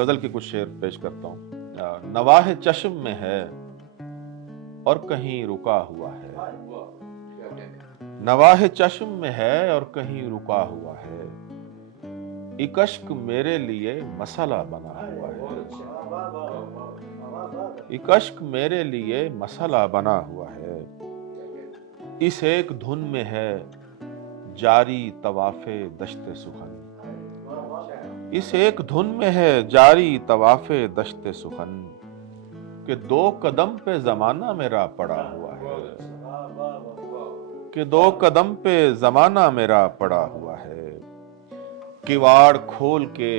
غزل کے کچھ شعر پیش کرتا ہوں. نواہ چشم میں ہے اور کہیں رکا ہوا ہے، نواہ چشم میں ہے اور کہیں رکا ہوا ہے، ایک اشک میرے لیے مسئلہ بنا ہوا ہے، ایک اشک میرے لیے مسئلہ بنا ہوا ہے، اس ایک دھن میں ہے جاری طواف دشت سخن، اس ایک دھن میں ہے جاری طواف دشت سخن، کہ دو قدم پہ زمانہ میرا پڑا ہوا ہے، کہ دو قدم پہ زمانہ میرا پڑا ہوا ہے، کواڑ کھول کے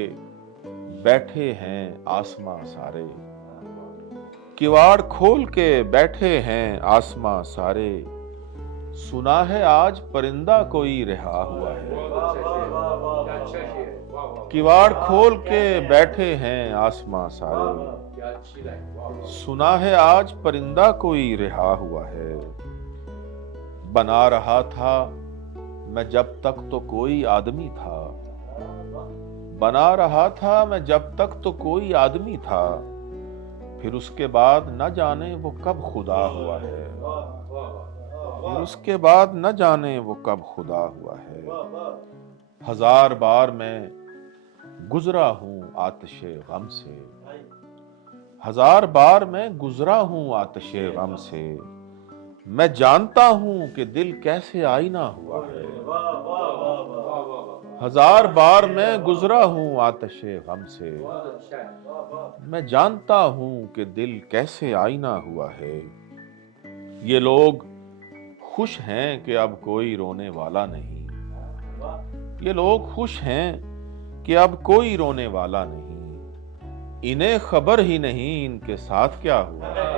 بیٹھے ہیں آسماں سارے، کواڑ کھول کے بیٹھے ہیں آسماں سارے، سنا ہے آج پرندہ کوئی رہا ہوا ہے، کواڑ کھول کے بیٹھے ہیں آسماں سارے، سنا ہے آج پرندہ کوئی رہا ہوا ہے، بنا رہا تھا میں جب تک تو کوئی آدمی تھا، بنا رہا تھا میں جب تک تو کوئی آدمی تھا، پھر اس کے بعد نہ جانے وہ کب خدا ہوا ہے، پھر اس کے بعد نہ جانے وہ کب خدا ہوا ہے، ہزار بار میں گزرا ہوں آتش غم سے، ہزار بار میں گزرا ہوں آتش غم سے، میں جانتا ہوں کہ دل کیسے آئینہ ہوا ہے، ہزار بار میں گزرا ہوں آتش غم سے، میں جانتا ہوں کہ دل کیسے آئینہ ہوا ہے، یہ لوگ خوش ہیں کہ اب کوئی رونے والا نہیں، یہ لوگ خوش ہیں کہ اب کوئی رونے والا نہیں، انہیں خبر ہی نہیں ان کے ساتھ کیا ہوا ہے،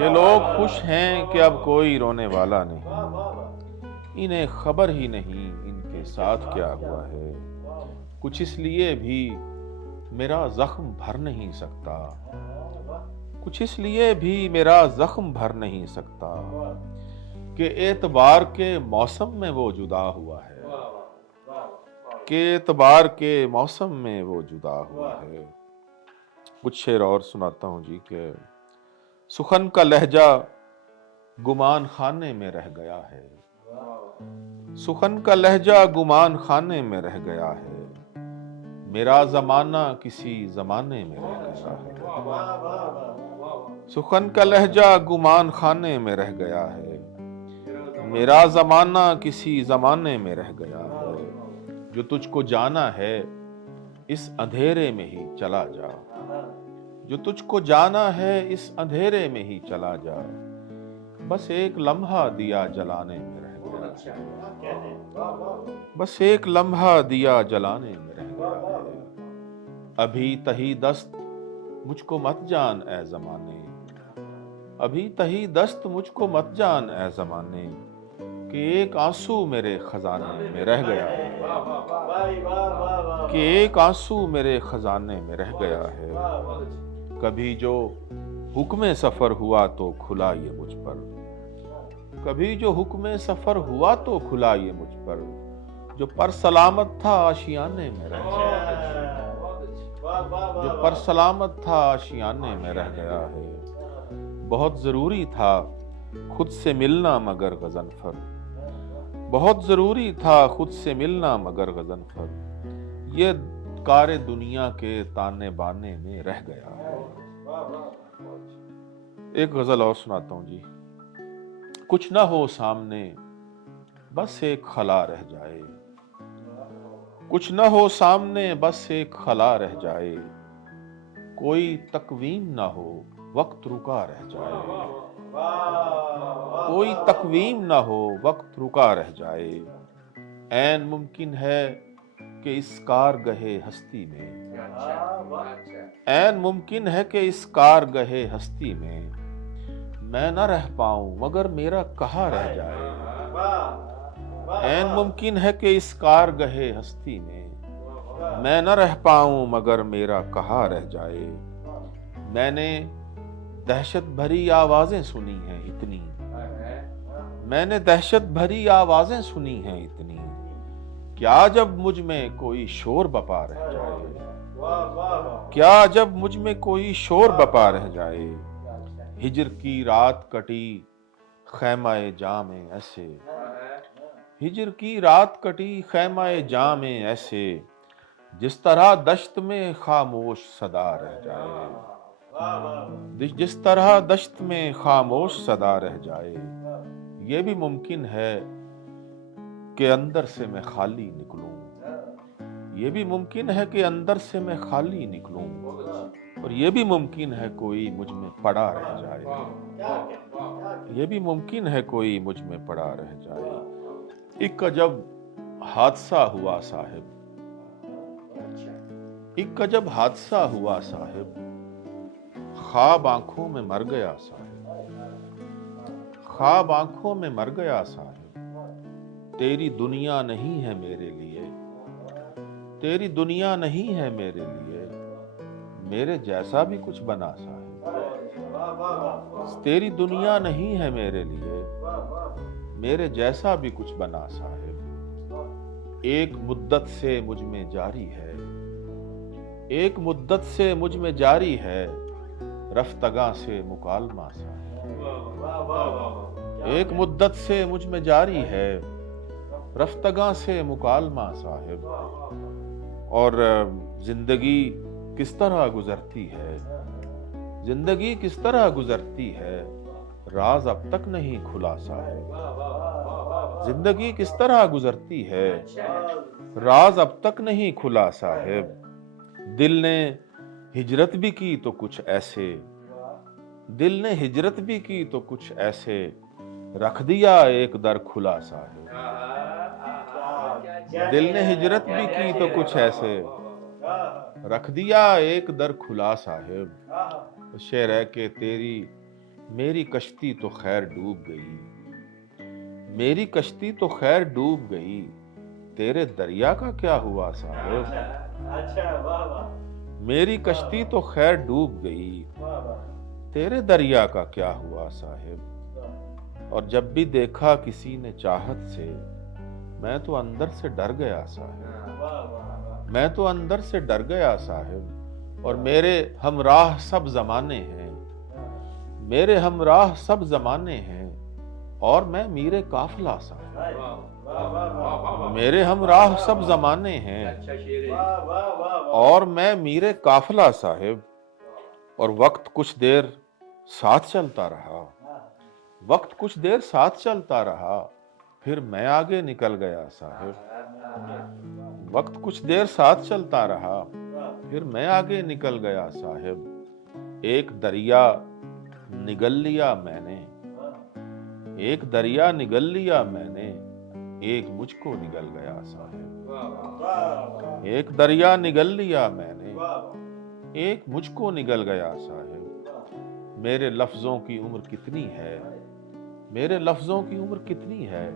یہ لوگ خوش ہیں کہ اب کوئی رونے والا نہیں، انہیں خبر ہی نہیں ان کے ساتھ کیا ہوا ہے، کچھ اس لیے بھی میرا زخم بھر نہیں سکتا، کچھ اس لیے بھی میرا زخم بھر نہیں سکتا، کہ اعتبار کے موسم میں وہ جدا ہوا ہے، کہ اعتبار کے موسم میں وہ جدا ہوا ہے. کچھ شعر اور سناتا ہوں جی. کہ سخن کا لہجہ گمان خانے میں رہ گیا ہے، سخن کا لہجہ گمان خانے میں رہ گیا ہے، میرا زمانہ کسی زمانے میں رہ گیا ہے، سخن کا لہجہ گمان خانے میں رہ گیا ہے، میرا زمانہ کسی زمانے میں رہ گیا ہے، جو تجھ کو جانا ہے اس اندھیرے میں ہی چلا جا، جو تجھ کو جانا ہے اس اندھیرے میں ہی چلا جا، بس ایک لمحہ دیا جلانے میں رہ گیا ہے، بس ایک لمحہ دیا جلانے میں رہ گیا ہے، ابھی تہی دست مجھ کو مت جان اے زمانے، ابھی تہی دست مجھ کو مت جان اے زمانے، کہ ایک آنسو میرے خزانے میں رہ گیا ہے، کہ ایک آنسو میرے خزانے میں رہ گیا ہے، کبھی جو حکم سفر ہوا تو کھلا یہ مجھ پر، کبھی جو حکم سفر ہوا تو کھلا یہ مجھ پر، جو پر سلامت تھا آشیانے میں رہ گیا، جو پر سلامت تھا آشیانے میں رہ گیا ہے، بہت ضروری تھا خود سے ملنا مگر غضنفر، بہت ضروری تھا خود سے ملنا مگر غضنفر، یہ کار دنیا کے تانے بانے میں رہ گیا ہے. ایک غزل اور سناتا ہوں جی. کچھ نہ ہو سامنے بس ایک خلا رہ جائے، کچھ نہ ہو سامنے بس ایک خلا رہ جائے، کوئی تقویم نہ ہو وقت رکا رہ جائے، کوئی تقویم نہ ہو وقت رکا رہ جائے، عین ممکن ہے کہ اس کارگہے ہستی میں، عین ممکن ہے کہ اس کارگہے ہستی میں، میں نہ رہ پاؤں مگر میرا کہا رہ جائے، عین ممکن ہے کہ اس کارگہے ہستی میں نہ رہ پاؤں مگر میرا کہا رہ جائے، میں نے دہشت بھری آوازیں سنی ہیں اتنی، میں نے دہشت بھری آوازیں سنی ہیں اتنی، کیا جب مجھ میں کوئی شور بپا رہ جائے، کیا جب مجھ میں کوئی شور بپا رہ جائے، ہجر کی رات کٹی خیمہ جاں میں ایسے، ہجر کی رات کٹی خیمہ جاں میں ایسے، جس طرح دشت میں خاموش صدا رہ جائے، جس طرح دشت میں خاموش صدا رہ جائے۔ یہ بھی ممکن ہے کہ اندر سے میں خالی نکلوں، یہ بھی ممکن ہے کہ اندر سے میں خالی نکلوں، اور یہ بھی ممکن ہے کوئی مجھ میں پڑا رہ جائے، یہ بھی ممکن ہے کوئی مجھ میں پڑا رہ جائے۔ ایک عجب حادثہ ہوا صاحب، ایک عجب حادثہ ہوا صاحب، خواب آنکھوں میں مر گیا صاحب، خواب آنکھوں میں مر گیا صاحب، تیری دنیا نہیں ہے میرے لیے، تیری دنیا نہیں ہے میرے لیے، میرے جیسا بھی کچھ بنا صاحب، تیری دنیا نہیں ہے میرے لیے، میرے جیسا بھی کچھ بنا صاحب۔ ایک مدت سے مجھ میں جاری ہے، ایک مدت سے مجھ میں جاری ہے، رفتگاں سے مکالمہ صاحب، ایک مدت سے مجھ میں جاری ہے، رفتگاں سے مکالمہ صاحب۔ اور زندگی کس طرح گزرتی ہے، زندگی کس طرح گزرتی ہے، راز اب تک نہیں کھلا صاحب، زندگی کس طرح گزرتی ہے، راز اب تک نہیں کھلا صاحب۔ دل نے ہجرت بھی کی تو کچھ ایسے، دل نے ہجرت بھی کی تو کچھ ایسے، رکھ دیا ایک در کھلا صاحب، دل نے ہجرت بھی کی تو کچھ ایسے، رکھ دیا ایک در کھلا صاحب۔ شعر ہے کہ تیری میری کشتی تو خیر ڈوب گئی، میری کشتی تو خیر ڈوب گئی، تیرے دریا کا کیا ہوا صاحب، میری کشتی تو خیر ڈوب گئی، تیرے دریا کا کیا ہوا صاحب۔ اور جب بھی دیکھا کسی نے چاہت سے، میں تو اندر سے ڈر گیا صاحب، میں تو اندر سے ڈر گیا صاحب۔ اور میرے ہمراہ سب زمانے ہیں، میرے ہمراہ سب زمانے ہیں، اور میں میر قافلہ صاحب، میرے ہمراہ سب زمانے ہیں، اور میں میر قافلہ صاحب۔ اور وقت کچھ دیر ساتھ چلتا رہا، وقت کچھ دیر ساتھ چلتا رہا، پھر میں آگے نکل گیا صاحب، وقت کچھ دیر ساتھ چلتا رہا، پھر میں آگے نکل گیا صاحب۔ ایک دریا نگل لیا میں نے، ایک دریا نگل لیا میں نے، ایک مجھ کو نگل گیا صاحب، ایک دریا نگل لیا میں نے، ایک مجھ کو نگل گیا صاحب۔ میرے لفظوں کی عمر کتنی ہے، میرے لفظوں کی عمر کتنی ہے،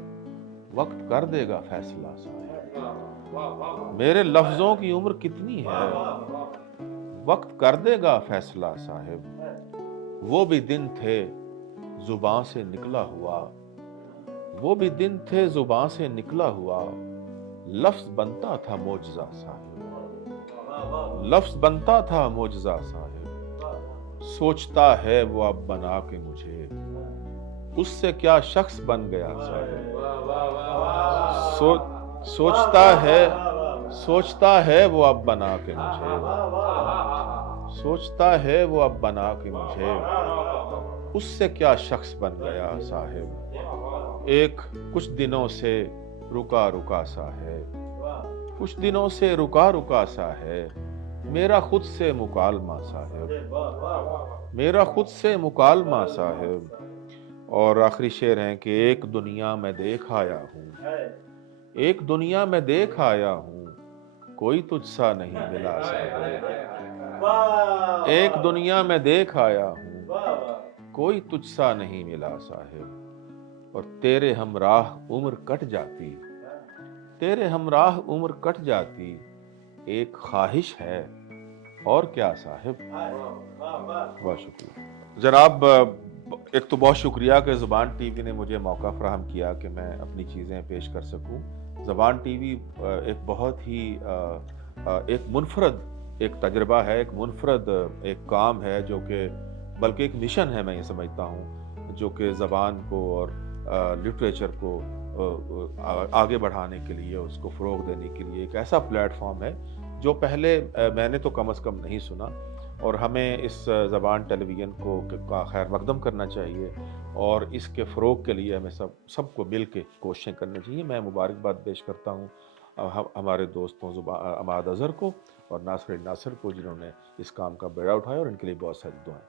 وقت کر دے گا فیصلہ صاحب، میرے لفظوں کی عمر کتنی ہے، وقت کر دے گا فیصلہ صاحب۔ وہ بھی دن تھے زباں سے نکلا ہوا، وہ بھی دن تھے زباں سے نکلا ہوا، لفظ بنتا تھا معجزہ صاحب، لفظ بنتا تھا معجزہ صاحب۔ سوچتا ہے وہ اب بنا کے مجھے، اس سے کیا شخص بن گیا صاحب، سوچتا ہے وہ اب بنا کے مجھے، سوچتا ہے وہ اب بنا کے مجھے، اس سے کیا شخص بن گیا صاحب۔ ایک کچھ دنوں سے رکا رکا سا ہے، کچھ دنوں سے رکا رکا سا ہے، میرا خود سے مکالمہ صاحب، میرا خود سے مکالمہ صاحب۔ اور آخری شعر ہیں کہ ایک دنیا میں دیکھ آیا ہوں، ایک دنیا میں دیکھ آیا ہوں، کوئی تجھ سا نہیں ملا صاحب، ایک دنیا میں دیکھ آیا ہوں، کوئی تجھ سا نہیں ملا صاحب۔ اور تیرے ہمراہ عمر کٹ جاتی، تیرے ہمراہ عمر کٹ جاتی، ایک خواہش ہے اور کیا صاحب۔ بہت شکریہ جناب۔ ایک تو بہت شکریہ کہ زبان ٹی وی نے مجھے موقع فراہم کیا کہ میں اپنی چیزیں پیش کر سکوں. زبان ٹی وی ایک بہت ہی ایک منفرد ایک تجربہ ہے، ایک منفرد ایک کام ہے، جو کہ بلکہ ایک مشن ہے، میں یہ سمجھتا ہوں، جو کہ زبان کو اور لٹریچر کو آگے بڑھانے کے لیے، اس کو فروغ دینے کے لیے ایک ایسا پلیٹ فارم ہے جو پہلے میں نے تو کم از کم نہیں سنا. اور ہمیں اس زبان ٹیلی ویژن کو کا خیر مقدم کرنا چاہیے، اور اس کے فروغ کے لیے ہمیں سب کو مل کے کوششیں کرنی چاہیے. میں مبارکباد پیش کرتا ہوں ہمارے دوستوں عماد اظہر کو اور ناصر کو، جنہوں نے اس کام کا بیڑا اٹھایا، اور ان کے لیے بہت ساری دعائیں.